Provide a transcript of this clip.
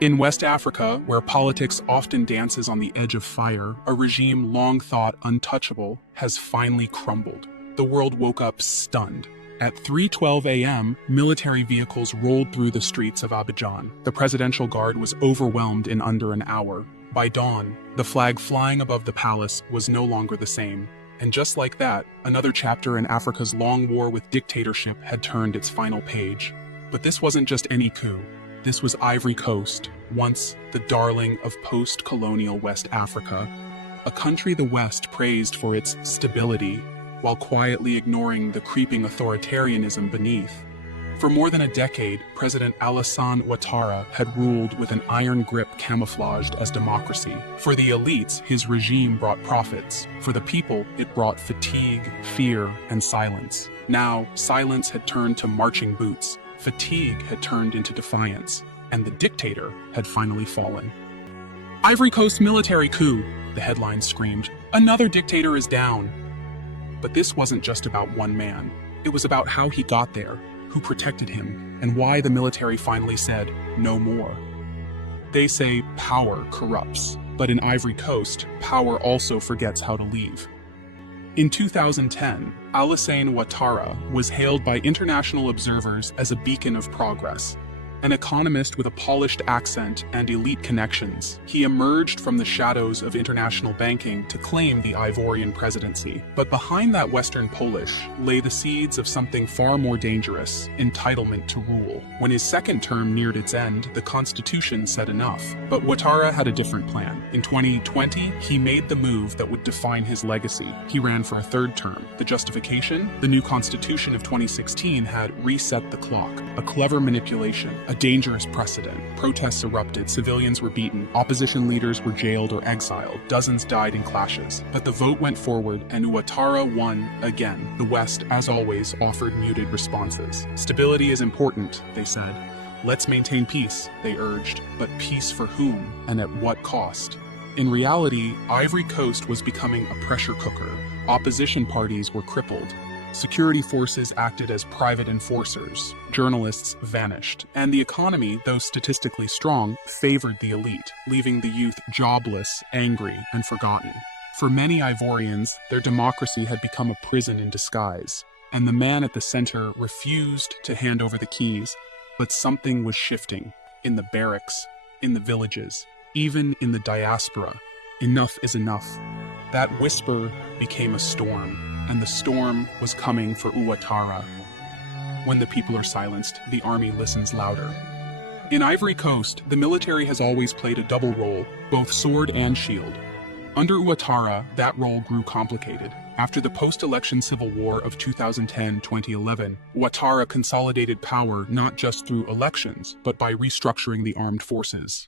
In West Africa, where politics often dances on the edge of fire, a regime long thought untouchable has finally crumbled. The world woke up stunned. At 3:12 a.m., military vehicles rolled through the streets of Abidjan. The presidential guard was overwhelmed in under an hour. By dawn, the flag flying above the palace was no longer the same. And just like that, another chapter in Africa's long war with dictatorship had turned its final page. But this wasn't just any coup. This was Ivory Coast, once the darling of post-colonial West Africa, a country the West praised for its stability, while quietly ignoring the creeping authoritarianism beneath. For more than a decade, President Alassane Ouattara had ruled with an iron grip camouflaged as democracy. For the elites, his regime brought profits. For the people, it brought fatigue, fear, and silence. Now, silence had turned to marching boots. Fatigue had turned into defiance, and the dictator had finally fallen. Ivory Coast military coup, the headline screamed. Another dictator is down. But this wasn't just about one man. It was about how he got there, who protected him, and why the military finally said, no more. They say power corrupts, but in Ivory Coast, power also forgets how to leave. In 2010, Alassane Ouattara was hailed by international observers as a beacon of progress. An economist with a polished accent and elite connections, he emerged from the shadows of international banking to claim the Ivorian presidency. But behind that Western Polish lay the seeds of something far more dangerous: entitlement to rule. When his second term neared its end, the constitution said enough. But Ouattara had a different plan. In 2020, he made the move that would define his legacy. He ran for a third term. The justification? The new constitution of 2016 had reset the clock. A clever manipulation. A dangerous precedent. Protests erupted, civilians were beaten, opposition leaders were jailed or exiled, dozens died in clashes. But the vote went forward, and Ouattara won again. The West, as always, offered muted responses. Stability is important, they said. Let's maintain peace, they urged. But peace for whom, and at what cost? In reality, Ivory Coast was becoming a pressure cooker. Opposition parties were crippled. Security forces acted as private enforcers, journalists vanished, and the economy, though statistically strong, favored the elite, leaving the youth jobless, angry, and forgotten. For many Ivorians, their democracy had become a prison in disguise, and the man at the center refused to hand over the keys. But something was shifting, in the barracks, in the villages, even in the diaspora. Enough is enough. That whisper became a storm. And the storm was coming for Ouattara. When the people are silenced, the army listens louder. In Ivory Coast, the military has always played a double role, both sword and shield. Under Ouattara, that role grew complicated. After the post-election civil war of 2010-2011, Ouattara consolidated power not just through elections, but by restructuring the armed forces.